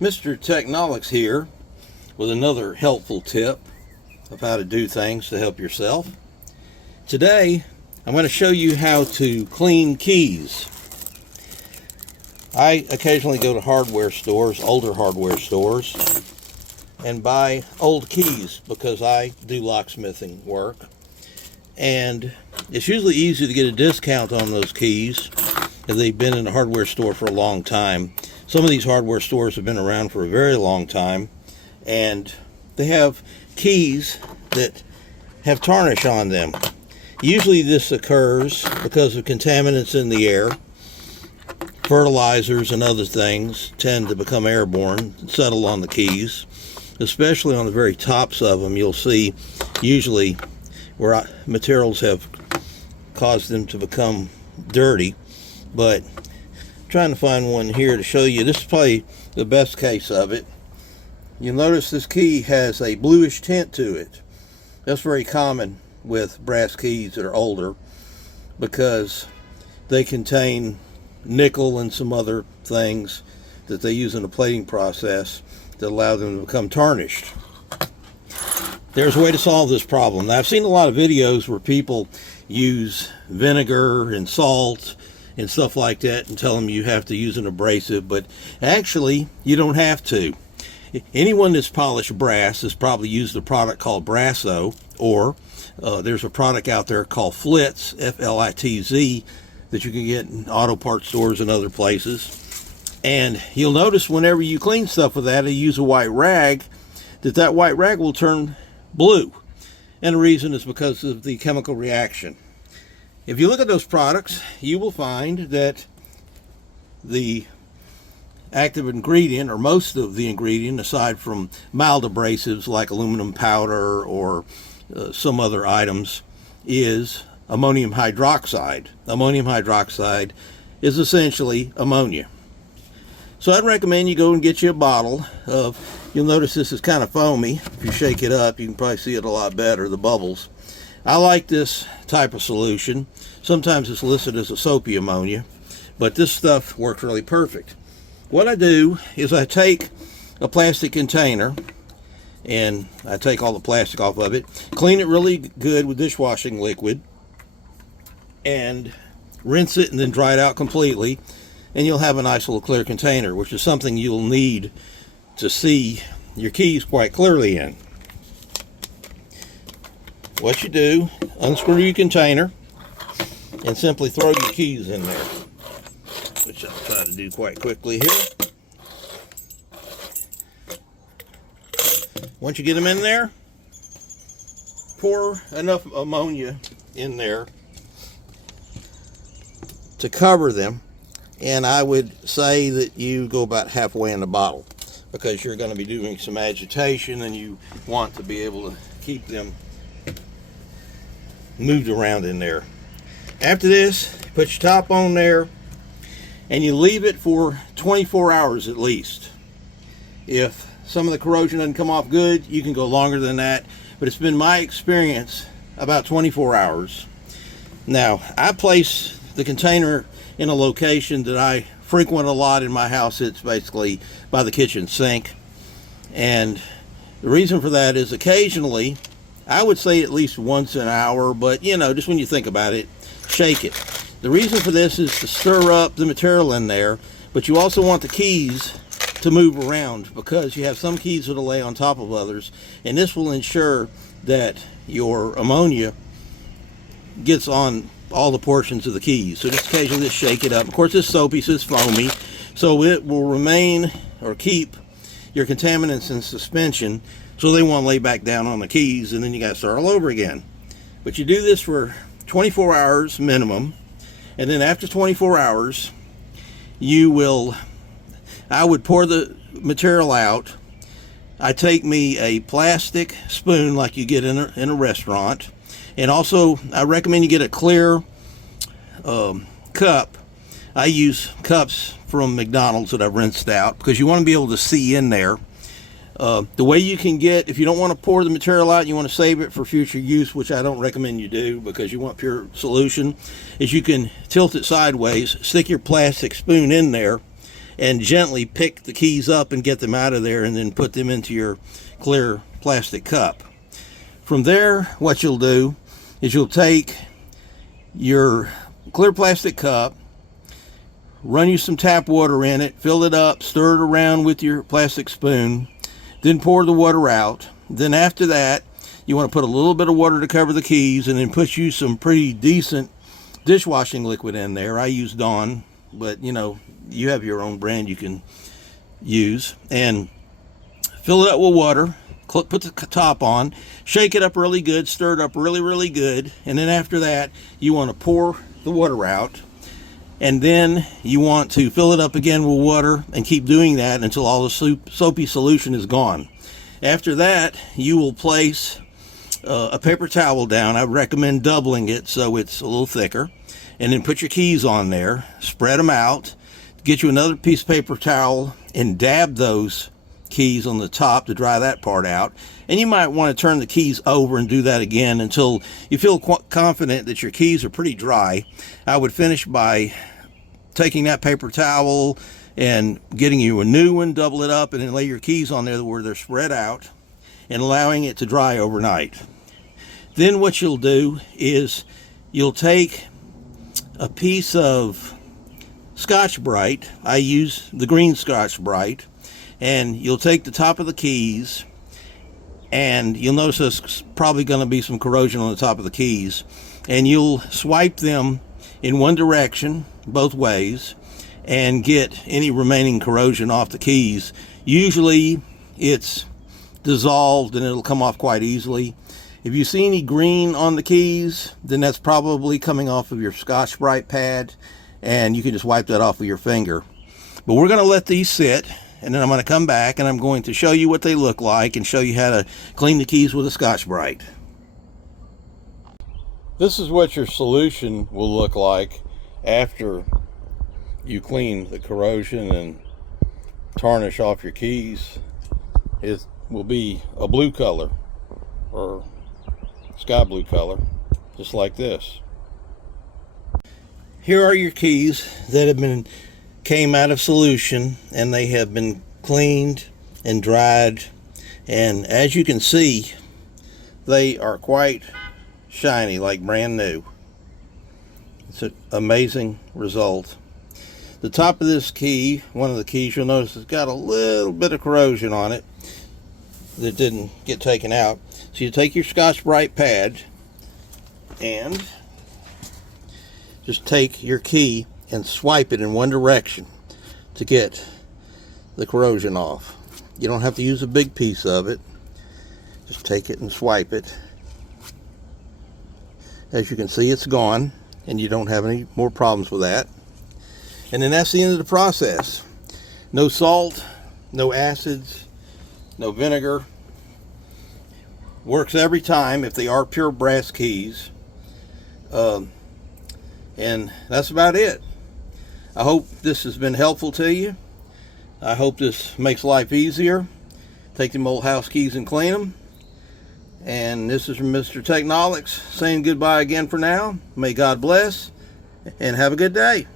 Mr. Technolix here with another helpful tip of how to do things to help yourself. Today, I'm going to show you how to clean keys. I occasionally go to hardware stores, older hardware stores, and buy old keys because I do locksmithing work. And it's usually easy to get a discount on those keys if they've been in a hardware store for a long time. Some of these hardware stores have been around for a very long time, and they have keys that have tarnish on them. Usually this occurs because of contaminants in the air. Fertilizers and other things tend to become airborne and settle on the keys, especially on the very tops of them. You'll see usually where materials have caused them to become dirty, but trying to find one here to show you. This is probably the best case of it. You'll notice this key has a bluish tint to it. That's very common with brass keys that are older because they contain nickel and some other things that they use in the plating process that allow them to become tarnished. There's a way to solve this problem. Now, I've seen a lot of videos where people use vinegar and salt and stuff like that and tell them you have to use an abrasive, but actually you don't have to. Anyone that's polished brass has probably used a product called Brasso, or there's a product out there called Flitz, F-L-I-T-Z, that you can get in auto parts stores and other places. And you'll notice whenever you clean stuff with that and use a white rag, that white rag will turn blue. And the reason is because of the chemical reaction. If you look at those products, you will find that the active ingredient, or most of the ingredient, aside from mild abrasives like aluminum powder or some other items, is ammonium hydroxide. Ammonium hydroxide is essentially ammonia. So I'd recommend you go and get you a bottle of, you'll notice this is kind of foamy. If you shake it up, you can probably see it a lot better, the bubbles. I like this type of solution. Sometimes it's listed as a soapy ammonia, but this stuff works really perfect. What I do is I take a plastic container and I take all the plastic off of it, clean it really good with dishwashing liquid, and rinse it and then dry it out completely, and you'll have a nice little clear container, which is something you'll need to see your keys quite clearly in. What you do, unscrew your container and simply throw your keys in there, which I'll try to do quite quickly here. Once you get them in there, pour enough ammonia in there to cover them, and I would say that you go about halfway in the bottle because you're going to be doing some agitation and you want to be able to keep them moved around in there. After this, put your top on there and you leave it for 24 hours at least. If some of the corrosion doesn't come off good, you can go longer than that, but it's been my experience about 24 hours. Now, I place the container in a location that I frequent a lot in my house. It's basically by the kitchen sink, and the reason for that is occasionally, I would say at least once an hour, but you know, just when you think about it, shake it. The reason for this is to stir up the material in there, but you also want the keys to move around because you have some keys that'll lay on top of others, and this will ensure that your ammonia gets on all the portions of the keys. So just occasionally just shake it up. Of course, it's soapy, so it's foamy, so it will remain or keep your contaminants in suspension, so they won't lay back down on the keys, and then you got to start all over again. But you do this for 24 hours minimum, and then after 24 hours, I would pour the material out. I take me a plastic spoon like you get in a restaurant, and also I recommend you get a clear cup. I use cups from McDonald's that I've rinsed out because you want to be able to see in there. The way you can get, if you don't want to pour the material out, you want to save it for future use, which I don't recommend you do because you want pure solution, is you can tilt it sideways, stick your plastic spoon in there, and gently pick the keys up and get them out of there, and then put them into your clear plastic cup. From there, what you'll do is you'll take your clear plastic cup, run you some tap water in it, fill it up, stir it around with your plastic spoon, then pour the water out. Then after that, you want to put a little bit of water to cover the keys, and then put you some pretty decent dishwashing liquid in there. I use Dawn, but you know, you have your own brand you can use, and fill it up with water, put the top on, shake it up really good, stir it up really good, and then after that you want to pour the water out, and then you want to fill it up again with water and keep doing that until all the soapy solution is gone. After that, you will place a paper towel down. I recommend doubling it so it's a little thicker, and then put your keys on there, spread them out, get you another piece of paper towel and dab those keys on the top to dry that part out. And you might want to turn the keys over and do that again until you feel confident that your keys are pretty dry. I would finish by taking that paper towel and getting you a new one, double it up, and then lay your keys on there where they're spread out and allowing it to dry overnight. Then what you'll do is you'll take a piece of Scotch-Brite. I use the green Scotch-Brite, and you'll take the top of the keys, and you'll notice there's probably going to be some corrosion on the top of the keys, and you'll swipe them in one direction both ways and get any remaining corrosion off the keys. Usually it's dissolved and it'll come off quite easily. If you see any green on the keys, then that's probably coming off of your Scotch-Brite pad, and you can just wipe that off with your finger. But we're going to let these sit, and then I'm going to come back and I'm going to show you what they look like and show you how to clean the keys with a Scotch-Brite. This is what your solution will look like after you clean the corrosion and tarnish off your keys. It will be a blue color, or sky blue color, just like this. Here are your keys that came out of solution, and they have been cleaned and dried, and as you can see, they are quite shiny, like brand new. It's an amazing result. The top of this key, one of the keys, you'll notice it's got a little bit of corrosion on it that didn't get taken out. So you take your Scotch-Brite pad and just take your key and swipe it in one direction to get the corrosion off. You don't have to use a big piece of it. Just take it and swipe it. As you can see, it's gone, and you don't have any more problems with that. And then that's the end of the process. No salt, no acids, no vinegar. Works every time if they are pure brass keys. And that's about it. I hope this has been helpful to you. I hope this makes life easier. Take them old house keys and clean them. And this is from Mr. Technolics saying goodbye again for now. May God bless, and have a good day.